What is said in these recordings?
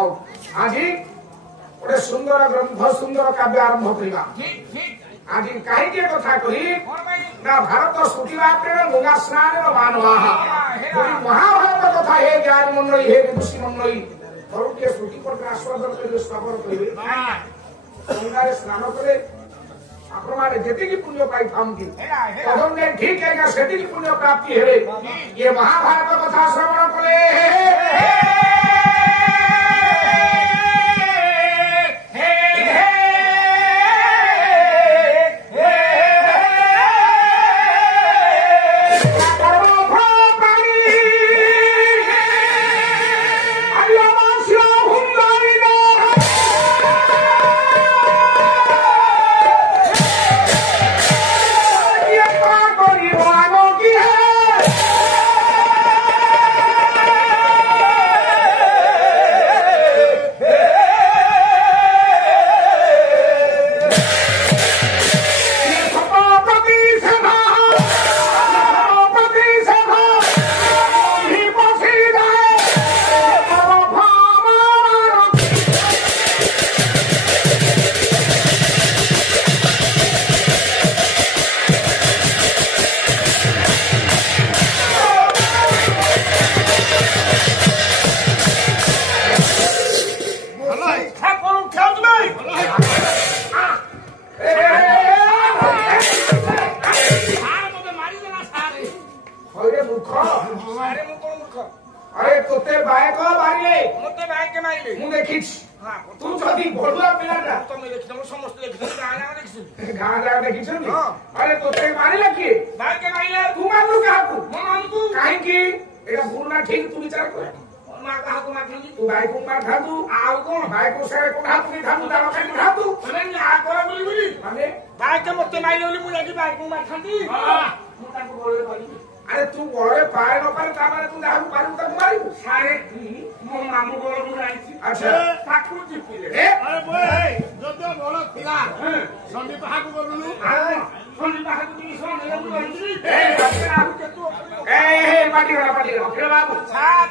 आज गोटे सुंदर ग्रंथ सुंदर काव्य आरंभ करवा आज कहीं कथा कही ना भारत स्तुतिवा गंगा स्नान मानवा महाभारत कथा हे ज्ञान मंडली हे ऋषि मंडली के स्तुति पर आस्वादन कर स्तवर कहे गंगा स्नान करे आपण जी पुण्य पाई ठीक है से पुण्य प्राप्ति है ये महाभारत कथा श्रवण कले अरे तू बड़े पाए न पाए तामाने तू जाहु पारू तक मारिबु सारे मो मामू गोल मु आइछि अच्छा ठाकुर जी पिले अरे बोय जतो बड़ थिला संदी पाहाकु गलुनु हां संदी पाहाकु ती सोन लेबु आइछि ए पाटी रे बाबू साथ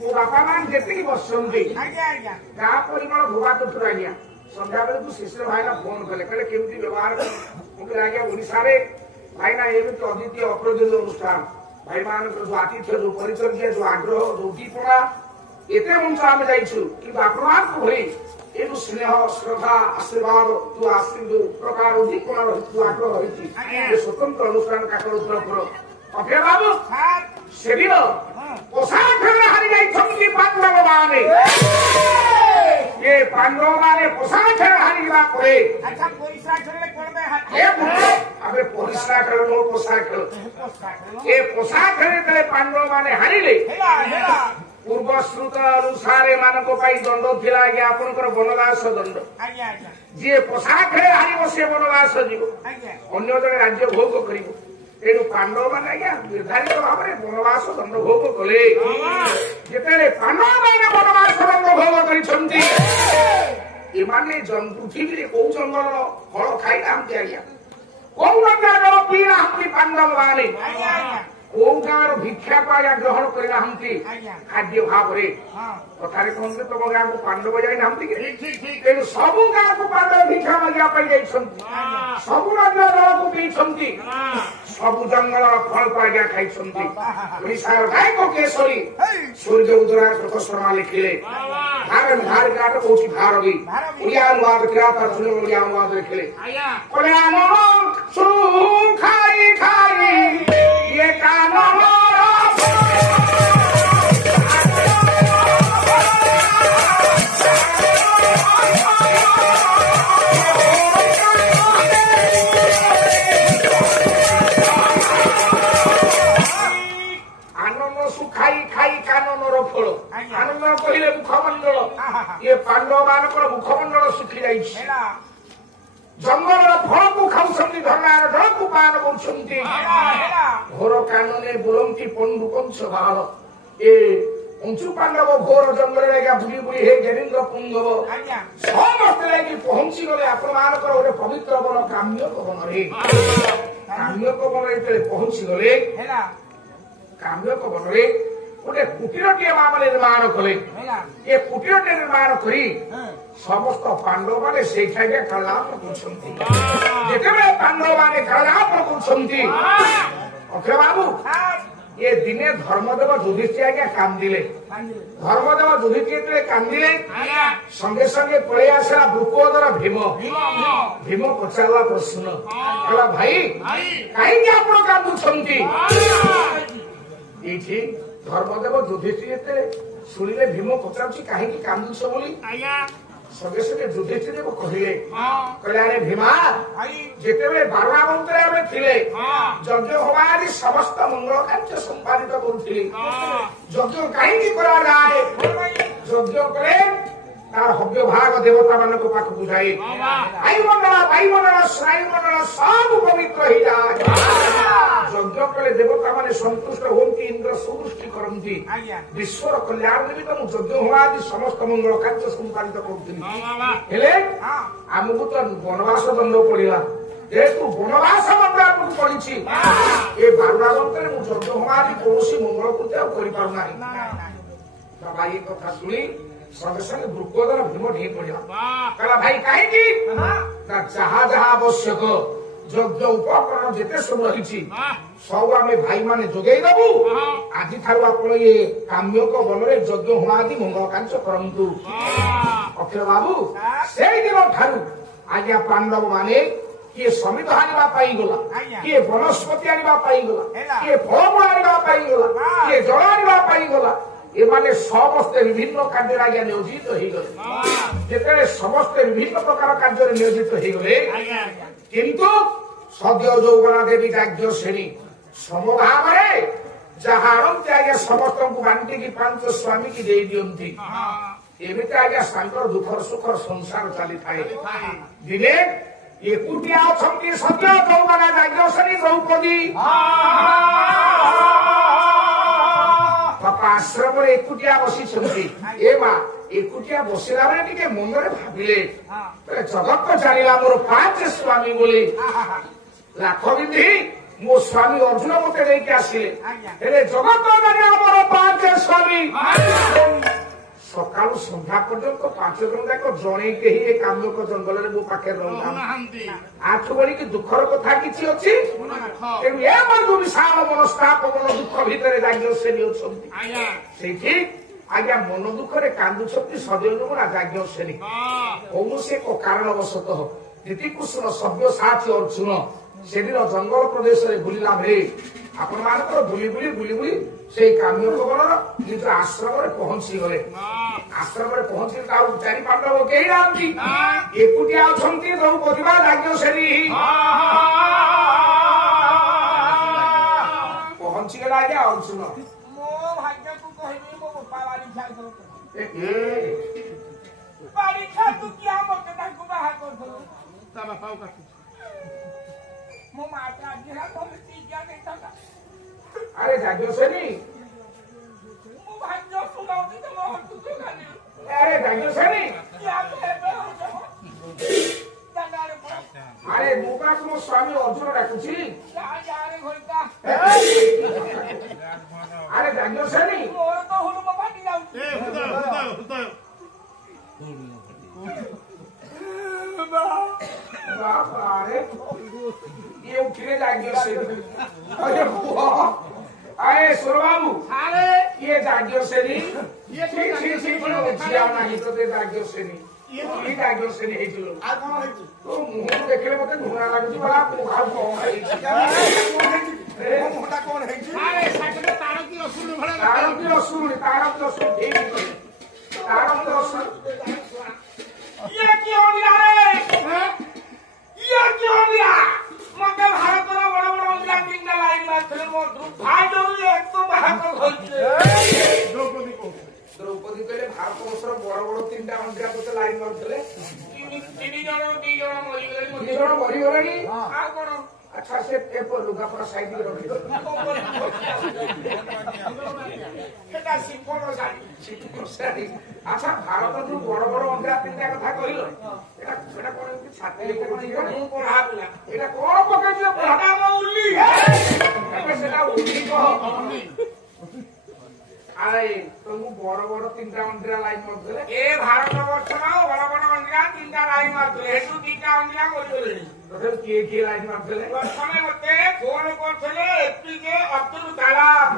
ओ बापा मान जेति बसंदी आज्ञा आज्ञा गा परिमल भुवा तो आज्ञा संध्या बेले तू शिष्य भाईला फोन कले कले केमती व्यवहार मुके आज्ञा ओडिसा रे भाई ना एमती अद्वितीय अप्रयोजन अनुष्ठान भाई मान जो आतिथ्य जो परिचर्या जो आग्रह जो उद्दीपना एते मंच आम जाइछु कि बापमान को भई ए जो स्नेह श्रद्धा आशीर्वाद जो आशीर्वाद प्रकार उद्दीपना जो आग्रह रहिछि ये स्वतंत्र अनुष्ठान का करो करो अफे बाबू से दिन पोशाक हारि जाइछन्ति पांडव माने ये पांडव माने पोशाक हारिबा परे अच्छा पोशाक खेले कोनबे हे अबे पोशाक खेल नो पोशाक खेल ये पोशाक खेले तले पांडव माने हारिले हेला पूर्व श्रुत अनुसार मानको पाई दंड थिला कि आपनकर वनवास दंड आज्ञा आज्ञा जे पोशाक खेले हारिबो से वनवास जीवो आज्ञा अन्य जने राज्य भोग करिवो तेणु पांडव मान आज्ञा निर्धारित भाव में वनवास दंड भोग कले जिते पांडव मान वनवास दंड भोग करिछन्ति एमाने पृथ्वी रे को जंगल फल खाइला हम आज्ञा को नगर पीना हम पांडव माने को गार भिक्षा पाया ग्रहण करिला हम खाद्य भाव रे कथारे कहते तो गाँ को पांडव जाई हम ठीक तेणु सब गाँ को पांडव भिक्षा मागिया पाई जाइछन्ति सब राज्य दल को पीछन्ति सब जंगल फल पाइया खाई ओडिशार गायक केशरी सूर्य उदरा प्रथ शर्मा लिखिले धार गाट कौची भारवी ओडिया अनुवाद किरात अर्जुन ओडिया अनुवाद लिखिले कल्याण सुखाई खाई ये कानन आनंद कहले मुखमंडल ये पांडव मानकर मुखमंडल सुखी जाइए जंगल फल को खाऊंट धर्मार जल को पान कर घोर कानने बुलंती पंडुकंस बाल ए पंचु पांडव घोर जंगल लगे बुली बुली हे ज्ञानेन्द्र पुंगव समस्त लगे पहुंची गले आपण मानकर गोटे पवित्र वन काम्यक वन रे काम्यक वन पहुंची गले काम्यक वन रे गोटे कुटीरटीए माँ मैंने निर्माण कले ये कुटीरटे निर्माण करी समस्त पांडव मैंने से कलाप करते पांडव मैंने कलाप करते अक्षय बाबू ये दिने धर्मदेव युधिष्ठिर आज्ञा कांदिले धर्मदेव युधिष्ठिर कांदिले संगे संगे पड़े आसला द्रुपदर भीम भीम पचारा प्रश्न कहला भाई कहीं आप कांदुंट ये धर्मदेव युधिष्ठिर शुणिले भीम पचार कहीं कांदुच बोली संगे संगे युधिष्ठिर कहले कहले अरे भीमा जिते बारुआ मंत्र थे यज्ञ हवा आदि समस्त मंगल कार्य संपादित करुले यज्ञ कहीं कराए यज्ञ करे तार हव्य भाग देवता मान पाखक जाए वायुमंडल स्नायुमंडल सब पवित्र हो जाए यज्ञ कले देवता मान संतुष्ट होती इंद्र सुदृष्टि करती विश्वर कल्याण निमित्त यज्ञ हवा आदि समस्त मंगल कार्य संपादित करुले आमको तो वनवास दंड पड़ा जेहेतु वनवास दंड आमको पड़ी ये बारुआ मंत्र यज्ञ हवा आदि कौन मंगल कृत्य कर भाई कथा शुणी संगे संगे द्रुपदर भीम ढी पड़ा कहला भाई कहीं जहा जहा आवश्यक यज्ञ उपकरण जिते सब रही सब आम भाई मैंने जोगे दबू आज आप ये काम्यक बल में यज्ञ होना आदि मंगल कार्य करूँ अक्षय बाबू से दिन ठार आज्ञा पांडव माने किए समित आने गला किए वनस्पति आने गला किए फलमूल आने गला किए जल आने गला एमाने समस्ते विभिन्न कार्य आज्ञा नियोजित हो गले जिते समस्ते विभिन्न प्रकार कार्य नियोजित हो गले किंतु सद्य यौवना देवी राज्य श्रेणी समभाव जहाँ आनते आज्ञा समस्त को बांटिकी पांच स्वामी की दे दियंती एमती आज्ञा सांकर दुखर सुखर संसार चली थाए दिने एकुटिया अच्छा सद्य यौवना राज्य श्रेणी द्रौपदी बापा आश्रम एकुटिया बसी एकुटिया बसला बेले मनरे भाविले जगत तो जाना मोर 5 स्वामी बोली लाख बिंदी मो स्वामी अर्जुन मत लेकिन आसिले जगत तो जाना मोर 5 स्वामी सका संध्या पर्यंत 5 जन जाक जड़े के काम्यक जंगल में मो पाखे आठु बड़ी की दुखर कथा किसी अच्छी जो विशाल मनस्ताप मन दुख भितर जाग्ञ श्रेणी अच्छी आज्ञा मन दुखरे कांदुंट सदैव जाग्ञ श्रेणी कौन से कारणवशतः धृतिकृष्ण सभ्य साथी अर्जुन से दिन जंगल प्रदेश में बुला बेले आपण मान बुली बुली बुली बुली से काम्यक बलर निज आश्रम पहुंची गले आश्रम पहुंचे 4 पांडव कही ना एकुटिया अच्छा द्रौपदी जाग्ञ श्रेणी पहुंची गला आज्ञा अर्जुन मो भाग्य को कहबी मो बापा बारी खा तू क्या मत ताकू बाहा कर ता बापाओ का मो माता जिला तो तीजा देता अरे जाग्ञ श्रेणी मो भाग्य सुनाउती तो मो हटू तो खाली अरे जाग्ञ श्रेणी क्या अरे मुका को स्वामी अर्जुन डाकुची अरे जाग्ञ श्रेणी मोर तो हुलुम फाटी जाउची बाबा रे ये उठे जाग्ञ श्रेणी अरे अरे सुरबाबू अरे ये जाग्ञ श्रेणी ये झिया नहीं तो जाग्ञ श्रेणी ये जाग्ञ श्रेणी हेजिलो आ कोन हेजि तो मुह देखले मते घुरा लागुची बला मुखा कोन हेजि रे मुहटा कोन हेजि अरे साथे तार की असुर भला तार की असुर ठीक तार की असुर ये क्यों लिया रे ये क्यों लिया मते भारत रो बड़ बड़ अंगला तीनटा लाइन मारथले मो दुर्भाग्य एक तो भारत होइছে द्रौपदी कहले भारत वर्षर बड़ बड़ 3टा अंगला तो लाइन मारथले 3 जण 2 जण मरि गलेनी आ कोन अच्छा से पेपर लुगा पर साइड में रखी एटा सिंपल साड़ी अच्छा भारत जो बड़ बड़ अंगला 3टा कथा कहिलो एटा कोन छाती को पढ़ा पिला एटा कोन पके जे पढ़ा म उल्ली सेटा उल्ली कह আরে তুমি বড় বড় 3টা মন্দিরা লাইন মারছিলে এ ভারত বর্ষ বড় বড় মন্দিরা 3টা লাইন মারছিলে হেতু 3টা মন্দিরা মরিগলেনি তোদের কে কে লাইন মারছিলে প্রথমে মতে ফোন করছিলে এপিজে অব্দুল কালাম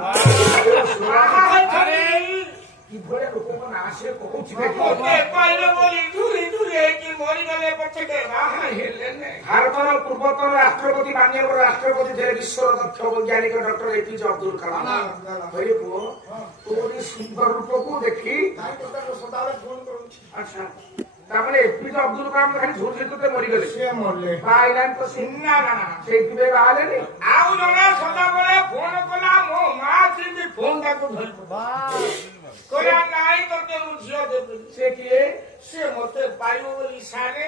কি ভরে লোক না আসে কହୁଛି মতে কইলে বলি দূরে দূরে কি মরিগলে পছকে ଭାରତର ପୂର୍ବତନ ରାଷ୍ଟ୍ରପତି ମାନ୍ୟବର ରାଷ୍ଟ୍ରପତି ଥିଲେ ବିଶ୍ୱର ଦକ୍ଷ ବୈଜ୍ଞାନିକ ଡକ୍ଟର ଏପିଜେ ଅବଦୁଲ କଲାମ ଭାଇ ପୁଅ ତୋରି ସୁନ୍ଦର ରୂପକୁ ଦେଖି ଆଚ୍ଛା ତାମାନେ ଏପିଜେ ଅବଦୁଲ କଲାମ ଖାଲି ଝୁଲଝୁଲ ତୋତେ ମରିଗଲେ ସେ ମରଲେ ବାଇଲାନ ତ ନା ନା ସେଇଥିପାଇଁ ବାହାରିଲେନି ଆଉ ଜଣେ ସଦାବେଳେ ଫୋନ କଲା ମୋ ମା ସେମିତି ଫୋନ ତାକୁ ଧରି କହିଲା ନାଇଁ ତତେ ମୁଁ ଝିଅ ଦେବି ସେ କିଏ ସେ ମତେ ପାଇବ ବୋଲି ସାରେ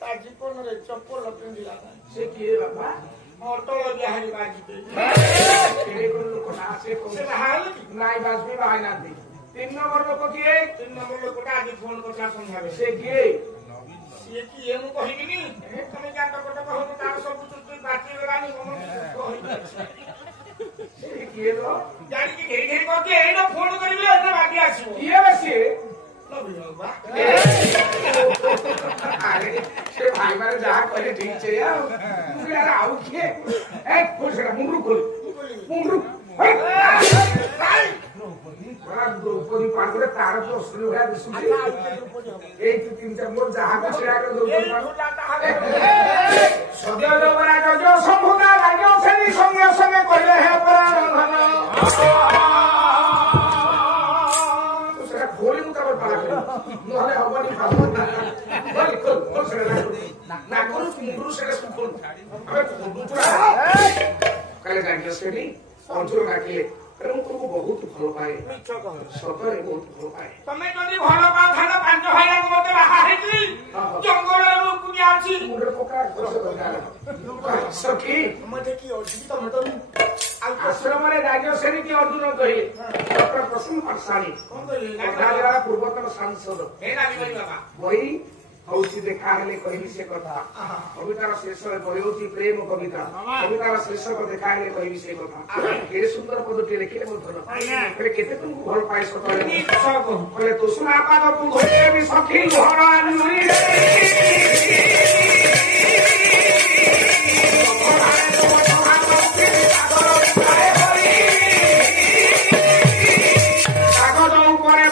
ତା ଜୀବନରେ ଚପଲ ପିନ୍ଧିଲା ସେ କିଏ ବାପା ଅଟଳ ବିହାରୀ ବାଜପେୟୀ କେଡ଼େ କୋଉ ଲୋକ ନା ସେ ସେ ବାହାରିଲେ କି ନାଇଁ ବାଜପେୟୀ ବାହାରିନାହାନ୍ତି 3 ନମ୍ବର ଲୋକ କିଏ 3 ନମ୍ବର ଲୋକଟା ଆଜି ଫୋନ କରିଥିଲା ସନ୍ଧ୍ୟାବେଳେ ସେ କିଏ ସିଏ କିଏ ମୁଁ କହିବିନି ତମେ ଜାଣିଛ ଗୋଟେ କହୁଛ ତାର ସବୁ ଚୁଟି ବାତିଗଲାନି ସେ କିଏ ଲୋ ଜାଣିକି ଘେରି ଘେରି କରୁଛି ଏଇଟା ଫୋନ କରିବି ଏଇଟା ବାକି ଆସିବ କିଏ ବେ ସିଏ ସେ ଭାଇ ମାନେ ଯାହା କହିଲେ ଠିକ ସେ ଆଉ କିଏ ସେଟା ମୁଣ୍ଡରୁ ଖୋଲ ମୁଣ୍ଡରୁ ଦ୍ରୌପଦୀ ପାଖରେ ତାର ତ ଅଶ୍ରୁ ଭଳିଆ ଦିଶୁଛି ଏଇ 3-4 ମୋର ଯାହାକୁ ଛିଡା କରି ସଦ୍ୟ ଯୁବରାଜ ଯୋଉ ସମ୍ଭୁତା ରାଜ୍ୟ ଶ୍ରେଣୀ ସଙ୍ଗେ ସଙ୍ଗେ କହିଲେ ହେ ପରାରନ୍ଧନ ସେଟା ଖୋଲି ମୁଁ ତାପରେ ପାଲା ନହେଲେ ହବନି ନାଗରୁ ମୁଣ୍ଡରୁ ସେଟା ଖୋଲ କାଳେ ରାଜ୍ୟ ଶ୍ରେଣୀ ଅର୍ଜୁନ ଡାକିଲେ ମୁଁ ତୁମକୁ ବହୁତ ଭଲ ପାଏ ସତରେ ବହୁତ ଭଲ ପାଏ ତମେ ଯଦି ଭଲ ପାଉଥାନ୍ତା 5 ଭାଇଙ୍କୁ ମତେ ବାହା ହେଇଛି ଜଙ୍ଗଲରେ ମୁଁ କୁଡ଼ିଆ ଅଛି ମୁଣ୍ଡରେ ପକା ସଖୀ ମତେ କି ଅଛି ତମେ ତ ଆଶ୍ରମରେ ରାଜ୍ୟ ଶ୍ରେଣୀ କି ଅର୍ଜୁନ କହିଲେ ଡକ୍ଟର ପ୍ରସନ୍ନ ପାଠଶାଳୀ କଣ କହିଲେ ପୂର୍ବତନ ସାଂସଦ ବାବା ବହି ହଉଛି ଦେଖା ହେଲେ କହିବି ସେ କଥା କବିତାର ଶୀର୍ଷକ ବହି ହଉଛି ପ୍ରେମ କବିତା କବିତାର ଶୀର୍ଷକ ଦେଖା ହେଲେ କହିବି ସେ କଥା କେତେ ସୁନ୍ଦର ପଦଟିଏ ଲେଖିଲେ ବହୁତ ଭଲ କହିଲେ କେତେ ତୁମକୁ ଭଲ ପାଏ ସତରେ କହିଲେ ତୁ ସୁନା ପାଦକୁ ଧୋଇବି ସଖୀ ଘର କାଗଜ ଉପରେ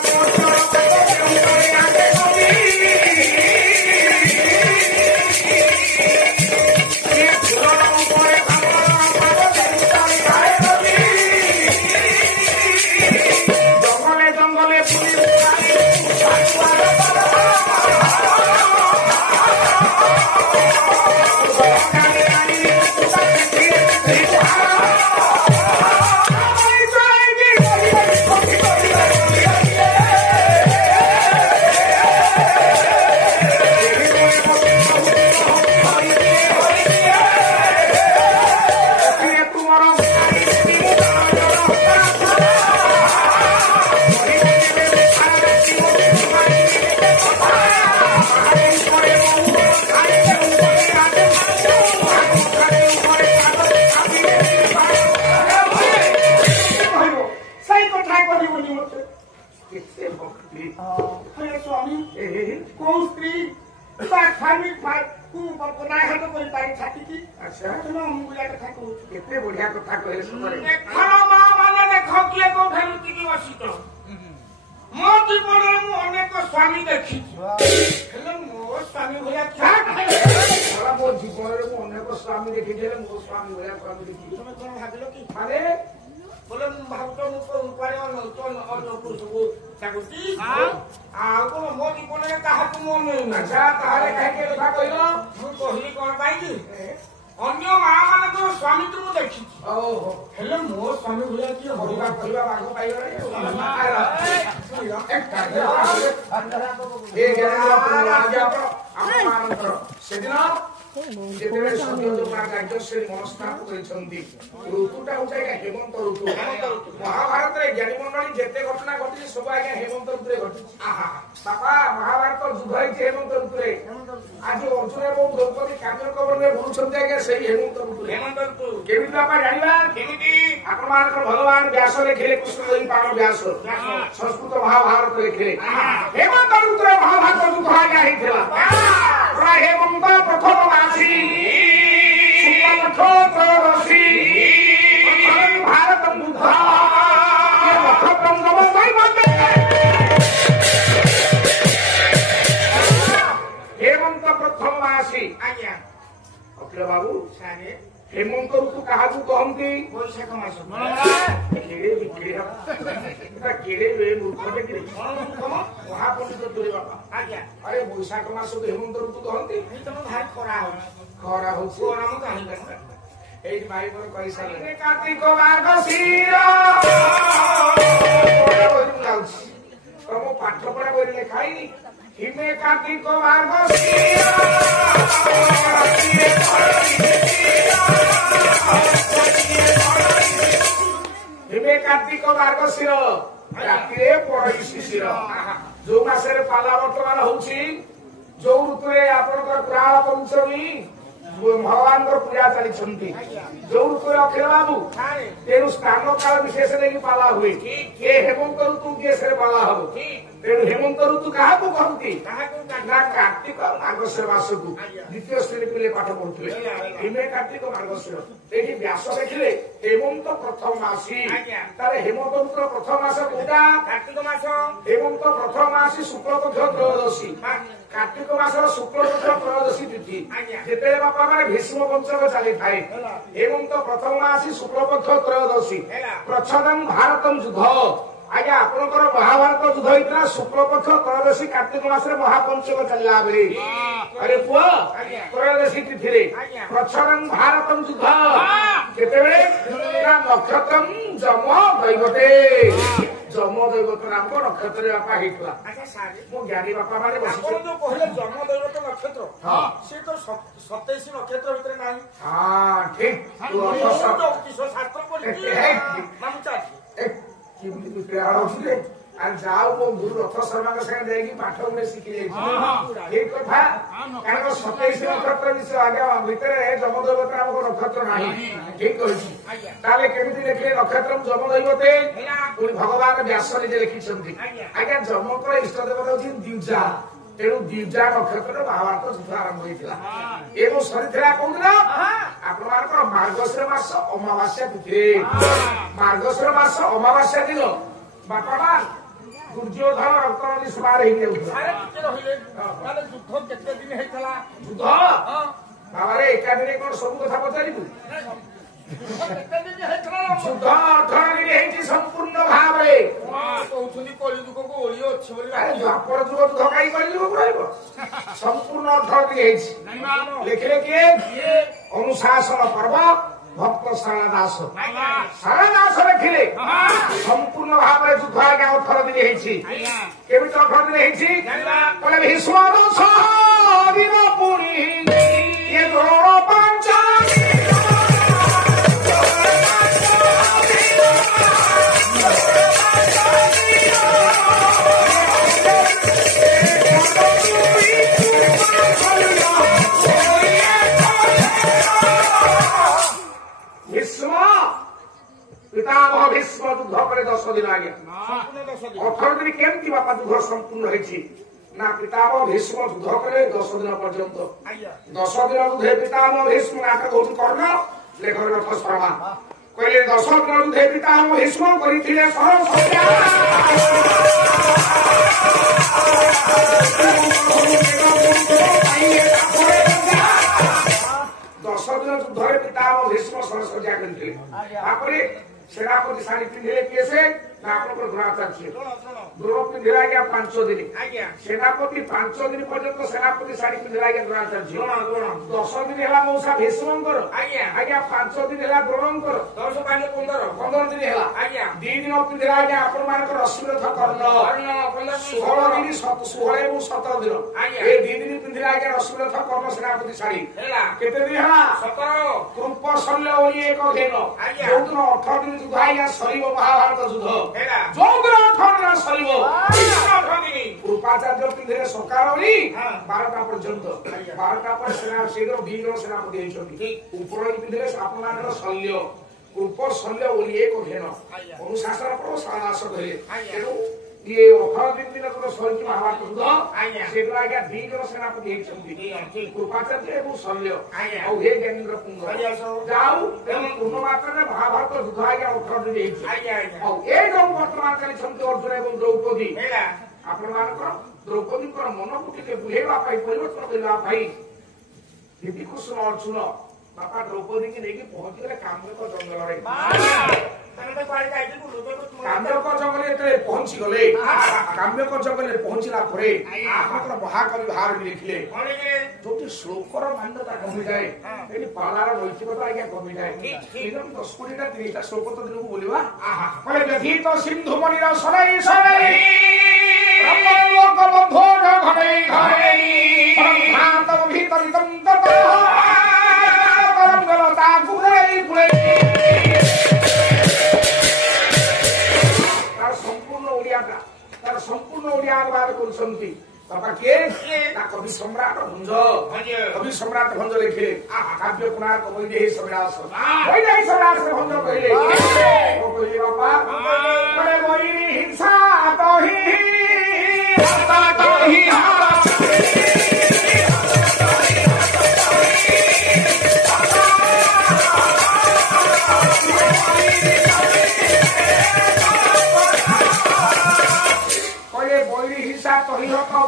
କେତେ ବଢିଆ କଥା କହିଲେ ସୁନ୍ଦର ମା ମାନେ ଦେଖ କିଏ କୋଉଠି ଲୁଚିକି ବସିଛ ମୋ ଜୀବନରେ ମୁଁ ଅନେକ ସ୍ୱାମୀ ଦେଖିଛି ହେଲେ ମୋ ସ୍ୱାମୀ ଭଳିଆ ମୋ ଜୀବନରେ ମୁଁ ଅନେକ ସ୍ୱାମୀ ଦେଖିଛି ହେଲେ ମୋ ସ୍ୱାମୀ ଭଳିଆ ସ୍ୱାମୀ ଦେଖିଛି ତମେ କଣ ଭାବିଲ କି ମାନେ ବୋଲେ ମୁଁ ଭାବୁଛ ମୁଁ କୁଆଡେ ଅନ୍ୟ ପୁରୁଷକୁ ଚାହୁଁଛି ଆଉ କଣ ମୋ ଜୀବନରେ କାହାକୁ ମୁଁ ନେଉନି ଆଚ୍ଛା ତାହେଲେ କାହିଁକି କଥା କହିଲ ମୁଁ କହିଲି କଣ ପାଇଁ କି ଅନ୍ୟ ମା ମାନଙ୍କର ସ୍ୱାମୀ ତ ମୁଁ ଦେଖିଛି ହେଲେ ମୋ ସ୍ୱାମୀ ଭଳିଆ କିଏ କହିବା କହିବା ବାଘ ପାଇଗଲାଣି ସେଦିନ ଯେତେବେଳେ ରାଜ୍ୟଶ୍ରୀ ମନସ୍ଥାପ କରିଛନ୍ତି ଋତୁଟା ହଉଛି ଆଜ୍ଞା ହେମନ୍ତ ଋତୁ ମହାଭାରତରେ ଜ୍ଞାନୀ ମଣ୍ଡଳୀ ଯେତେ ଘଟଣା ଘଟିଛି ସବୁ ଆଜ୍ଞା ହେମନ୍ତ ଋତୁରେ ଘଟିଛି ବାପା ମହାଭାରତ ଯୁଦ୍ଧ ହେଇଛି ହେମନ୍ତ ଋତୁରେ ଆଜି ଅର୍ଜୁନ ଏବଂ ଦ୍ରୌପଦୀ କାବ୍ୟ କବଳରେ ବୁଲୁଛନ୍ତି ଆଜ୍ଞା ସେଇ ହେମନ୍ତ ଋତୁରେ କେମିତି ବାପା ଜାଣିବା କେମିତି ଆପଣମାନଙ୍କର ଭଗବାନ ବ୍ୟାସ ଲେଖିଲେ କୃଷ୍ଣଦେବୀ ପାଗଳ ବ୍ୟାସ ସଂସ୍କୃତ ମହାଭାରତ ଲେଖିଲେ ହେମନ୍ତ ଋତୁରେ ମହାଭାରତ ଯୁଦ୍ଧ ଆଜ୍ଞା ହେଇଥିଲା ପ୍ରାୟ ହେମନ୍ତ ପ୍ରଥମ ମାସି ତ୍ରୟୋଦଶୀ ଭାରତ ଯୁଦ୍ଧ हेमंत प्रथम मासी आज्ञा अखिल बाबू सारे हेमंत ऋतु काहाकू कहंती वैशाख मास केड़े बिकेड़ा एटा केड़े वे मूर्खटे कि महापंडित तोरे बाबा आज्ञा अरे वैशाख मास को हेमंत ऋतु कहंती ए तुम भाई खरा हो खरा हो कोरा मु काहे करता एई भाई पर कहि साले कार्तिक मार्गशीर तम पाठ पढ़ा बोली लिखाई हिमे कार्तिक मार्गशीर हिमे कार्तिक मार्गशीर रातिरे पड़ई शिशिर जो मासरे पाला वर्तमान होउछि जो ऋतुरे आपनकर प्राण पंचमी भगवान पूजा चली जो ऋतु अखिल बाबू तेणु स्नान काल विशेष नहीं पाला हुए ये हेमंत ऋतु केस पाला हम तेणु हेमंत ऋतु क्या कहती ना कार्तिक मार्गशीर मास को द्वितीय श्रेणी पिले पाठ पढ़ुले हिमे कार्तिक मार्गशीर ये व्यास देखिले हेमंत प्रथम मासी तार हेमंत ऋतु प्रथम मास कोटा कार्तिक मास हेमंत प्रथम मासी शुक्लपक्ष त्रयोदशी कार्तिक मासर शुक्लपक्ष त्रयोदशी तिथि जिते बापा माने भीष्म पंचक चली थाए हेमंत प्रथम मासी शुक्लपक्ष त्रयोदशी प्रच्छदं भारतम युद्ध आज्ञा आपनकर महाभारत युद्ध होइतना शुक्लपक्ष त्रयोदशी कार्तिक मासरे महापंचक चलला बेले अरे पुआ त्रयोदशी तिथि रे प्रच्छदं भारतम युद्ध केतेबेले ना नक्षत्रम जम दैवते जम दैवत नाम को नक्षत्र बापा हेतला अच्छा सारे मो ज्ञानी बापा माने बसी आपण जो कहले जन्म दैवत नक्षत्र हां से तो 27 नक्षत्र भितर नाही हां ठीक तू किशोर शास्त्र बोली मामू चाची किमती प्यार होले आ जाओ को गुरु रथ शर्मा के संग जाई की पाठ में सीखी जाई एक कथा कारण 27 नक्षत्र विषय आगे भीतर जमदैवत नाम को नक्षत्र नाही ठीक कहिছি ताले केमिति देखले नक्षत्र जमदैवते पुनी भगवान व्यास निजे लिखिछंती आज्ञा जमकर इष्ट देवता होछि द्विजा तेणु द्विजा नक्षत्र महाभारत युद्ध आरंभ होइतिला एवं सरिथिला कोदिना आपनकर मार्गशीर मास अमावास्या तिथि मार्गशीर मास अमावास्या दिन बापा दुर्योधन रक्तनदी सुमार हेइ जाउथला सारे टिके रहिले माने युद्ध केते दिन हेतला युद्ध बाबा रे एका दिन कोन सब कथा पचारिबु केते दिन हेतला युद्ध अर्थानी हेइ संपूर्ण भाबरे कहउछनी कली दुख को ओळी अछि बोली द्वापर जुग युद्ध काई करिबो रहइबो संपूर्ण अर्थानी हेइ लिखले के अनुशासन पर्व भक्त सारदास सारदास लिखिले संपूर्ण भाव में युद्ध आज्ञा 18 दिन हेछि केबि 18 दिन हेछि कहले भीष्म दश दिन पुरी ये द्रोण पंचमी पितामह भीष्म युद्ध करे 10 दिन आगे 18 दिन केमती बापा युद्ध संपूर्ण होइछि ना पितामह भीष्म युद्ध करे 10 दिन पर्यंत 10 दिन युद्ध पितामह भीष्म नाटक होत कर्ण लेखक रथ शर्मा कहले 10 दिन युद्ध पितामह भीष्म करिथिले सरस 10 दिन युद्धरे पितामह भीष्म सरसज्जा करथिले आपरे सेनापति साड़ी पिंधे कैसे ना आपको द्रोणाचार्य द्रोण पिंधे आज्ञा 5 दिन आज्ञा सेनापति 5 दिन पर्यंत सेनापति साड़ी पिंधे आज्ञा द्रोणाचार्य 10 दिन हेला मौसा भीष्मंकर आज्ञा 5 दिन हेला द्रोणंकर 10 5 15 दिन हेला आज्ञा 2 दिन पिंधे आज्ञा आपण मानकर अश्वरथ कर्ण 16 दिन 16 एवं 17 दिन ए 2 दिन पिंधे आज्ञा अश्वरथ कर्ण सेनापति साड़ी हेला केते दिन हेला 17 कृप शल्य ओली एक दिन आज्ञा जो दिन 18 दिन युद्ध आज्ञा सरीब महाभारत युद्ध जो दिन 18 दिन सरीब कृपाचार्य पिंधे सरकार ओली 12टा पर्यंत 12टा पर सेना शीघ्र 2 जन सेनापति हेछथि ऊपर पिंधे आपण मानकर शल्य ପୂର୍ବ ଶଲ୍ୟ ବୋଲି ଏକ ଘେନ ଅନୁଶାସନ ପର୍ବ ସାରାସ କହିଲେ ତେଣୁ ଇଏ 18 ଦିନ ତକ ସରିଛି ମହାଭାରତ ଯୁଦ୍ଧ ସେଗୁলো ଆଜ୍ଞା 2 ଜଣ ସେନାପତି ହେଇଛନ୍ତି କୃପାଚାର୍ଯ୍ୟ ଏବଂ ଶଲ୍ୟ ଆଉ ହେ ଜ୍ଞାନେନ୍ଦ୍ର ପୁଙ୍ଗ ଯାଉ ତେଣୁ ପୂର୍ଣ୍ଣ ମାତ୍ରାରେ ମହାଭାରତ ଯୁଦ୍ଧ ଆଜ୍ଞା 18 ଦିନ ହେଇଛି ଆଉ ଏ ଯୋଉ ବର୍ତ୍ତମାନ ଚାଲିଛନ୍ତି ଅର୍ଜୁନ ଏବଂ ଦ୍ରୌପଦୀ ଆପଣମାନଙ୍କର ଦ୍ରୌପଦୀଙ୍କର ମନକୁ ଟିକେ ବୁଝେଇବା ପାଇଁ ପରିବର୍ତ୍ତନ କରିବା ପାଇଁ ବିଭୀଷଣ ଅର୍ଜୁନ ବାପା ଦ୍ରୌପଦୀକି ନେଇକି ପହଞ୍ଚିଗଲେ କାମ୍ୟକ ଜଙ୍ଗଲରେ କାମ୍ୟକ ଜଙ୍ଗଲରେ ଯେତେବେଳେ ପହଞ୍ଚିଗଲେ କାମ୍ୟକ ଜଙ୍ଗଲରେ ପହଞ୍ଚିଲା ପରେ ଆପଣଙ୍କର ମହାକବି ବାହାରକୁ ଲେଖିଲେ ଯୋଉଠି ଶ୍ଳୋକର ମାନ୍ୟତା କମିଯାଏ ଏଠି ପାଲାର ନୈତିକତା ଆଜ୍ଞା କମିଯାଏ 10-20ଟା 30ଟା ଶ୍ଳୋକ ତ ଦିନକୁ ବୋଲିବା କହିଲେ ବ୍ୟଥିତ ସିନ୍ଧୁ ମଣିର ସରାଇ ସରାଇ ଲୋକ ବନ୍ଧୁ ଘରେ ଘରେ সম্পূর্ণ ওড়িয়া অনুবাদ করছেন বাপা কে না কবি সম্রাট ভঞ্জ কবি সম্রাট ভঞ্জ লিখিলে কাব্য কোণার্ক বৈদেহী সবিরাস বৈদেহী সবিরাস ভঞ্জ কহিলে কহিলে বাপা মানে বৈরী হিংসা তহি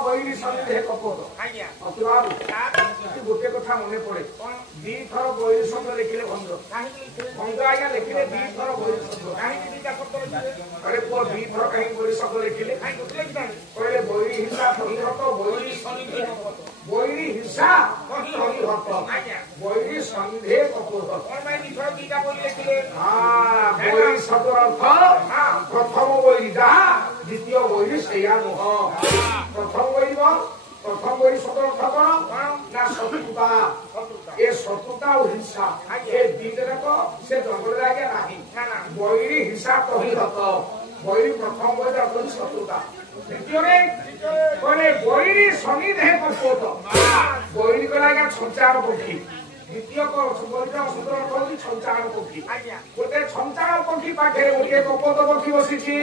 বৈরী সন্দেহ কপোত গোটে কথা মনে পড়ে 2 থর বৈরী শব্দ লিখিলে ভঞ্জ ভঞ্জ আজ্ঞা লিখিলে 2 থর বৈরী শব্দ আরে পুଅ 2 থর কাহি বৈরী শব্দ লিখিলে কহিলে বৈরী হিংসা সহিহত বৈরী সন্দেহ বৈরী হিংসা সহিহত বৈরী সন্দেহ কপোত বৈরী শব্দর অর্থ প্রথম বৈরী যাহা দ্বিতীয় বৈরী সেইয়া নুহ প্রথম বৈরী শব্দর অর্থ কଣ না শত্রুতা এ শত্রুতা ও হিংসা এ দুইটা যাক সে জঙ্গলের আগে ନାହିଁ বৈরী হিংসা কহিহত বৈরী প্রথম বৈরী অর্থ শত্রুতা দ্বিতীয়রে মানে বৈরী সন্নিধে কপোত বৈরী কলে আগে সঞ্চার পক্ষী দ্বিতীয় বৈরীর শব্দর অর্থ হচ্ছে সঞ্চার পক্ষী গোটে সঞ্চার পক্ষী পাখে গোটিয়ে কপোত পক্ষী বসিছি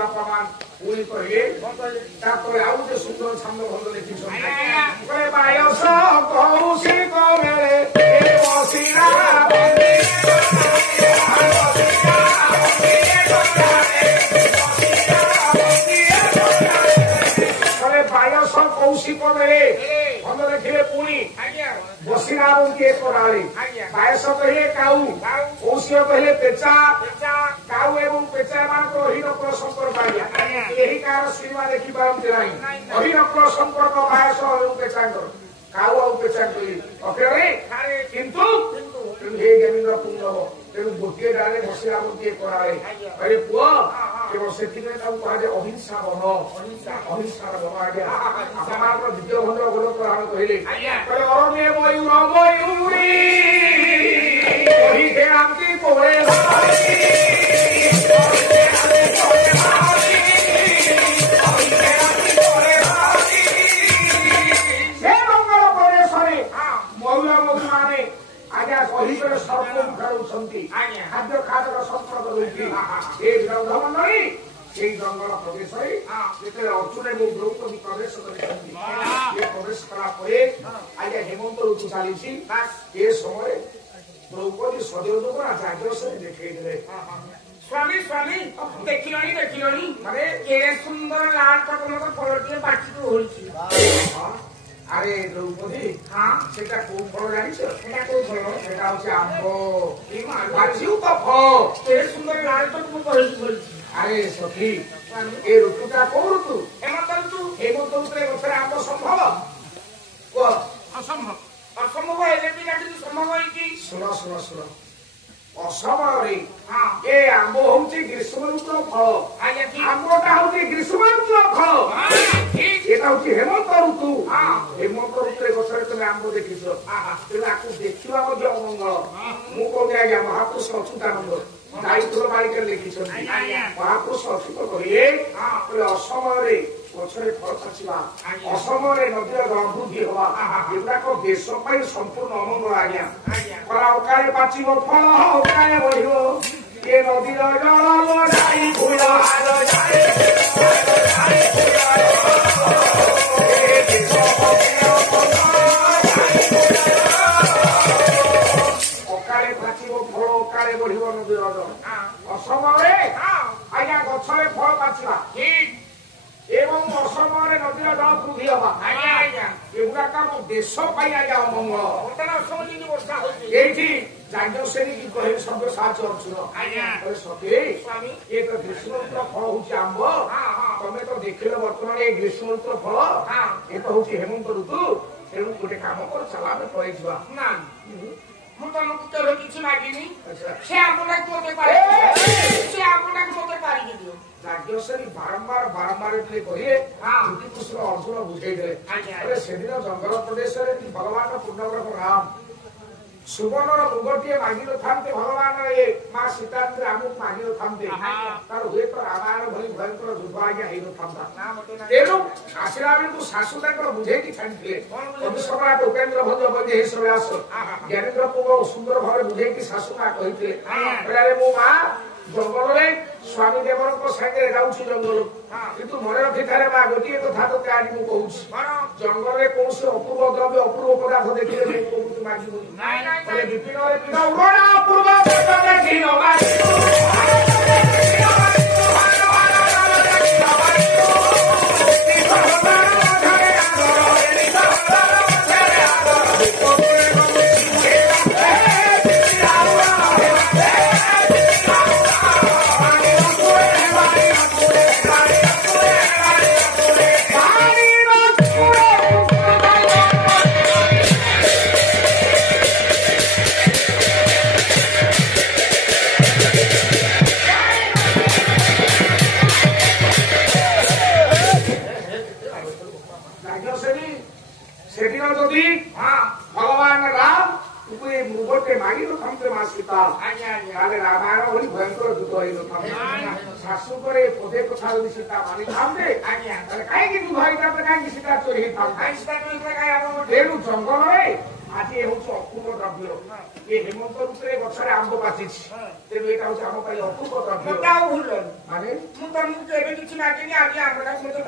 বাপা মান উনি কহিলে তারপরে আউ যে সুন্দর ছন্দ ভন্ড লিখিছেন বায়স কৌশিক মেলে বসিরা বায়স কৌশিক মেলে ভন্ড লিখিলে পুনি বসিরা বন্তিয়ে করালে বায়স কহিলে কাউ কৌশিক কহিলে পেচা কাউ এবং পেচা এমানଙ୍କର অহিনকল সম্পর্ক আজ্ঞା ଏହି କାହାର ସିନେମା ଦେଖିପାରନ୍ତି ନାହିଁ ଅହିନକଳ ସମ୍ପର୍କ ବାୟସ ଏବଂ ପେଚାଙ୍କର କାଉ ଆଉ ପେଚାଙ୍କ ଅକ୍ଷରେ କିନ୍ତୁ ହେ ଜ୍ଞାନେନ୍ଦ୍ର ପୁଙ୍ଗବ ତେଣୁ ଗୋଟିଏ ଡାଳେ ବସିଲା ଗୋଟିଏ କରାଳେ ଆରେ ପୁଅ କେବଳ ସେଥିପାଇଁ ତାକୁ କୁହାଯାଏ ଅହିଂସା ବନ ଅହିଂସାର ବନ ଆଜ୍ଞା ଆପଣଙ୍କର ଦ୍ୱିତୀୟ ଭଣ୍ଡ ଗୋଲ ପ୍ରଧାନ କହିଲେ ଅରଣ୍ୟ ମୟୂର ମୟୂରୀ କହି ଆମତି ପୋଳେ খাদ্য খাদ্যর সম্পর্ক রয়েছে এই জঙ্গলমণ্ডলী সেই জঙ্গল প্রদেশে যেতবে অর্জুন এবং দ্রৌপদী প্রবেশ করেছেন প্রবেশ করা পরে আজ্ঞা হেমন্ত ঋতু চালিছি এ সময় দ্রৌপদী সদস্যরা জাগ্রসে দেখেই দেবে স্বামী স্বামী দেখিলনি মানে এড়ে সুন্দর লাল টকমক ফলটিয়ে বাটিতে হয়েছে আরে দ্রৌপদী সেটা কোন ফল জানিস সেটা কোন ফল সেটা হচ্ছে আম্ব বাছিও তো ফল এড়ে সুন্দর লাল টকমক হয়েছে আরে সখী এই ঋতুটা কোন ঋতু হেমন্ত ঋতুরে গছরে আম্ব সম্ভব অসম্ভব ହେଲେ ବି କିନ୍ତୁ ସମ୍ଭବ ହେଇଛି ଶୁଣ ଅସମୟରେ ଏ ଆମ୍ବ ହଉଛି ଗ୍ରୀଷ୍ମ ଋତୁର ଫଳ ଆମ୍ବଟା ହଉଛି ଗ୍ରୀଷ୍ମ ଋତୁର ଫଳ এটা হচ্ছে হেমন্ত ঋতু হেমন্ত ঋতুরে গছরে তুমি আম্ব দেখিছ তেমনি আକୁ ଦେଖିବା ମଧ୍ୟ ଅମଙ୍ଗଳ ମୁଁ କହୁଛି ଆଜ୍ଞା ମହାପୁରୁଷ ଅଚ୍ୟୁତାନନ୍ଦ ସାହିତ୍ୟ ମାଳିକା ଲେଖିଛନ୍ତି ମହାପୁରୁଷ ଅତୀତ କହିଲେ ଅସମୟରେ ଗଛରେ ଫଳ ପାଚିବା ଅସମୟରେ ନଦୀର ଜଳ ବୃଦ୍ଧି ହବା ଏଗୁଡାକ ଦେଶ ପାଇଁ ସମ୍ପୂର୍ଣ୍ଣ ଅମଙ୍ଗଳ ଆଜ୍ଞା। ଖରା ଅକାଳେ ପାଚିବ ଫଳ ଅକାଳେ ବଢିବ ଏ ନଦୀର ଜଳ ଯାଇ ଭୂଳ ଅକାଳେ ପାଚିବ ଫଳ ଅକାଳେ ବଢିବ ନଦୀର ଜଳ ଅସମୟରେ ଆଜ୍ଞା ଗଛରେ ଫଳ ପାଚିବା ଏବଂ ଅସମୟରେ ନଦୀର ଜଳ ବୃଦ୍ଧି ହବା ଏଗୁଡାକ ଆମ ଦେଶ ପାଇଁ ଆଜ୍ଞା ଅମଙ୍ଗଳ। ଏଇଠି ଯାଜ୍ଞସେନୀ କହିଲେ ଶବ୍ଦ ସାହାଯ୍ୟ ଅର୍ଜୁନ ସତୀ ଏ ତ ଗ୍ରୀଷ୍ମ ଋତୁର ଫଳ ହଉଛି ଆମ୍ବ ତମେ ତ ଦେଖିଲ ବର୍ତ୍ତମାନ ଏଇ ଗ୍ରୀଷ୍ମ ଋତୁର ଫଳ ଏ ତ ହଉଛି ହେମନ୍ତ ଋତୁ ତେଣୁ ଗୋଟେ କାମ କର ଚାଲ ଆମେ ପଳେଇଯିବା। ମୁଁ ତମକୁ କେବେ କିଛି ମାଗିନି ସେ ଆମ୍ବଟାକୁ ମତେ ପାରିକି ଦିଅ। ଯାଜ୍ଞସେନୀ ବାରମ୍ବାର ଟିକେ କହିଲେ କୃଷ୍ଣ ଅର୍ଜୁନ ବୁଝେଇଦେଲେ ସେଦିନ ଜଙ୍ଗଲ ପ୍ରଦେଶରେ ଭଗବାନ ପୂର୍ଣ୍ଣବ୍ରହ୍ମ ରାମ ସୁବର୍ଣ୍ଣର ମୃଗଟିଏ ମାଗି ନଥାନ୍ତେ ଭଗବାନ ଏ ମା ସୀତାଙ୍କୁ ଆମକୁ ମାଗି ନଥାନ୍ତେ ତାର ହୁଏତ ରାମାୟଣ ଭଳି ଭୟଙ୍କର ଯୁଦ୍ଧ ଆଜ୍ଞା ହେଇନଥାନ୍ତା। ତେଣୁ ଆସିଲା ବେଳକୁ ଶାଶୁ ତାଙ୍କର ବୁଝେଇକି ଛାଡିଥିଲେ କବି ସମ୍ରାଟ ଉପେନ୍ଦ୍ର ଭଞ୍ଜ ବୈଦ୍ୟ ଏହି ସମୟାସ ଜ୍ଞାନେନ୍ଦ୍ର ପୁଅ ସୁନ୍ଦର ଭାବରେ ବୁଝେଇକି ଶାଶୁ ମା କହିଥିଲେ ମୋ ମା ଜଙ୍ଗଲରେ ସ୍ୱାମୀ ଦେବରଙ୍କ ସାଙ୍ଗରେ ଯାଉଛି ଜଙ୍ଗଲକୁ କିନ୍ତୁ ମନେ ରଖିଥାଏ ମା ଗୋଟିଏ କଥା ତତେ ଆଜି ମୁଁ କହୁଛି ଜଙ୍ଗଲରେ କୌଣସି ଅପୂର୍ବ ଦ୍ରବ୍ୟ ଅପୂର୍ବ ପଦାର୍ଥ ଦେଖିଲେ ମୁଁ କହୁଛି ମାଗିବୁନି ବିପିନରେ ପିଣ ଅପୂର୍ବ ସେଦିନ ଯଦି ଭଗବାନ ରାମ ମୃଗଟେ ମାଗି ନଥାନ୍ତେ ମା ସୀତା ତାହେଲେ ରାମାୟଣ ଭଳି ଭୟଙ୍କର ଯୁଦ୍ଧ ହେଇନଥାନ୍ତେ। ଶାଶୁଙ୍କର ପଦେ କଥା ଯଦି ସୀତା ମାନିଥାନ୍ତେ ତାହେଲେ କାହିଁକି ଯୁଦ୍ଧ ହେଇଥାନ୍ତେ କାହିଁକି ସୀତା ଚୋରି ହେଇଥାନ୍ତେ। ତେଣୁ ଜଙ୍ଗଲରେ ଆଜି ହଉଛି ଅପୂର୍ବ ଦ୍ରବ୍ୟ ଏ ହେମନ୍ତ ଋତୁରେ ଗଛରେ ଆମ୍ବ ପାଚିଛି ତେଣୁ ଏଇଟା ହଉଛି ଆମ ପାଇଁ ଅପୂର୍ବ ଦ୍ରବ୍ୟ ମାନେ ମୁଁ ତମକୁ କେବେ କିଛି ମାଗିନି ଆଜି ଆମ୍ବଟାକୁ ମତେ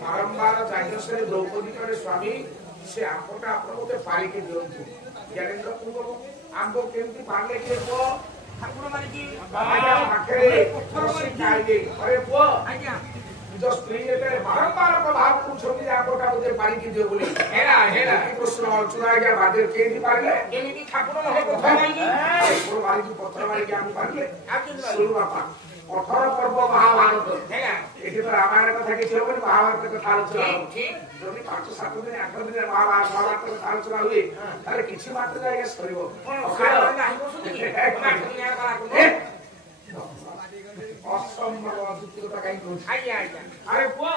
ବାରମ୍ବାର ଯାଜ୍ଞସେନୀ ଦ୍ରୌପଦୀଙ୍କର ସ୍ୱାମୀ ସେ ଆମ୍ବଟା ଆପଣ ମତେ ପାରିକି ଦିଅନ୍ତୁ। ଜ୍ଞାନେନ୍ଦ୍ର ପୁଅ ଆମ୍ବ କେମିତି ପାରିଲେ କିଏ ପୁଅ ଠାକୁର ମାରିକି ପାଖରେ ପୁଅ ନିଜ ସ୍ତ୍ରୀ ଯେତେବେଳେ ବାରମ୍ବାର ପ୍ରଭାବ କରୁଛନ୍ତି ଯେ ଆମ୍ବଟା ମତେ ପାରିକି ଦିଅ ବୋଲି କୃଷ୍ଣ ଅର୍ଜୁନ ଆଜ୍ଞା ବାଧ୍ୟ କେମିତି ପାରିଲେ ଏମିତି ଠାକୁର ମାରିକି ପଥର ମାରିକି ଆମକୁ ପାରିଲେ। ଶୁଣୁ ବାପା 18 ପର୍ବ ମହାଭାରତ ଏଠି ତ ରାମାୟଣ କଥା କିଛି ହବନି ମହାଭାରତ କଥା ଆଲୋଚନା ଯଦି 5-7 ଦିନ 8 ଦିନ ମହାଭାରତ କଥା ଆଲୋଚନା ହୁଏ ତାହେଲେ କିଛି ମାତ୍ରାରେ ଆଜ୍ଞା ସରିବ ଅସମ୍ଭବ ଯୁକ୍ତିକତା କାହିଁକି କହୁଛି। ଆରେ ପୁଅ